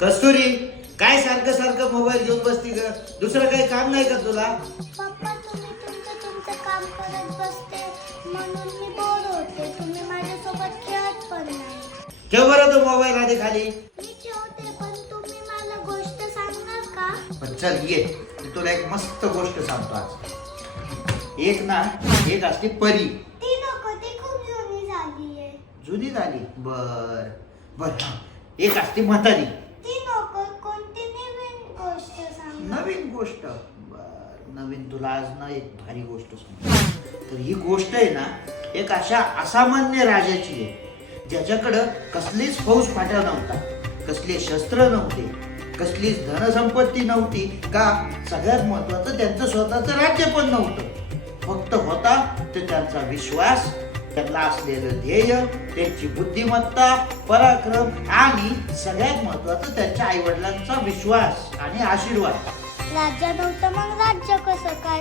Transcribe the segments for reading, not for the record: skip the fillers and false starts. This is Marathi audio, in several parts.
कस्तुरी, काय सारखं सारखं मोबाईल घेऊन बसती ग? दुसरं काही काम नाही का तुला? पप्पा तुम्ही तुमचं काम करत बसते म्हणून मी बोर होते. तुम्ही माझ्यासोबत खेळत पण नाही. ठेव बरं तो मोबाईल आधी खाली. मी ठेवते पण तुम्ही मला गोष्ट सांगणार का? पण चल ये, मी तुला एक मस्त गोष्ट सांगतो आज. एक असते परी. ती नको, ती खूप जुनी झालीये. जुनी झाली? बर बर. एक असते म्हातारी. ती नको, कोणती नवीन गोष्ट सांग. नवीन गोष्ट? बर, नवीन तुला आज ना एक भारी गोष्ट सांगतो. तर ही गोष्ट आहे ना, एक अशा असामान्य राजाची आहे ज्याच्याकडं कसलीच फौज फाटा नव्हता, कसले शस्त्र नव्हते, कसलीच धनसंपत्ती नव्हती, का सगळ्यात महत्वाचं त्यांचं स्वतःचं राज्य पण नव्हतं. फक्त होता तर त्यांचा विश्वास, त्यांना असलेलं ध्येय, त्यांची बुद्धिमत्ता, पराक्रम आणि सगळ्यात महत्वाचं त्यांच्या आई वडिलांचा विश्वास आणि आशीर्वाद. राज्य नव्हतं मग राज्य कसं काय?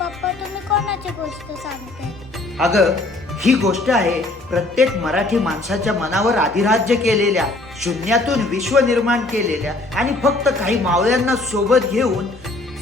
पप्पा तुम्ही कोणाची गोष्ट सांगते? अगं, ही गोष्ट आहे प्रत्येक मराठी माणसाच्या मनावर अधिराज्य केलेल्या, शून्यातून विश्व निर्माण केलेल्या आणि फक्त काही मावळ्यांना सोबत घेऊन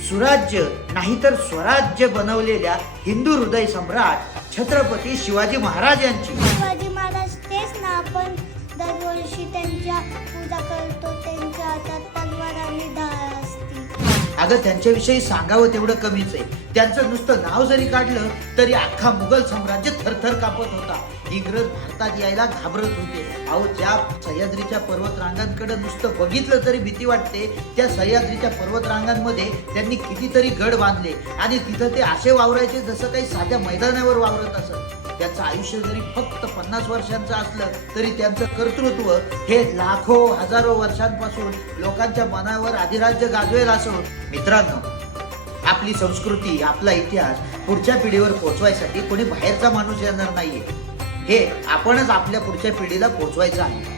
सुराज्य नाहीतर स्वराज्य बनवलेल्या हिंदू हृदय सम्राट छत्रपती शिवाजी महाराज यांची. शिवाजी महाराज तेच ना, आपण दरवर्षी त्यांच्या पूजा करतो. त्यांच्या हातात तलवार आणि ढाल असते. अगं, त्यांच्याविषयी सांगावं तेवढं कमीच आहे. त्यांचं नुसतं नाव जरी काढलं तरी अख्खा मुघल साम्राज्य थरथर कापत होता. इंग्रज भारतात यायला घाबरत होते. अहो, ज्या सह्याद्रीच्या पर्वतरांगांकडे नुसतं बघितलं तरी भीती वाटते, त्या सह्याद्रीच्या पर्वतरांगांमध्ये त्यांनी कितीतरी गड बांधले आणि तिथं ते असे वावरायचे जसं काही साध्या मैदानावर वावरत असत. त्याचं आयुष्य जरी फक्त 50 वर्षांचं असलं तरी त्यांचं कर्तृत्व हे लाखो हजारो वर्षांपासून लोकांच्या मनावर अधिराज्य गाजवेल असो. मित्रांनो, आपली संस्कृती, आपला इतिहास पुढच्या पिढीवर पोहोचवायसाठी कोणी बाहेरचा माणूस येणार नाहीये. हे आपणच आपल्या पुढच्या पिढीला पोहोचवायचं आहे.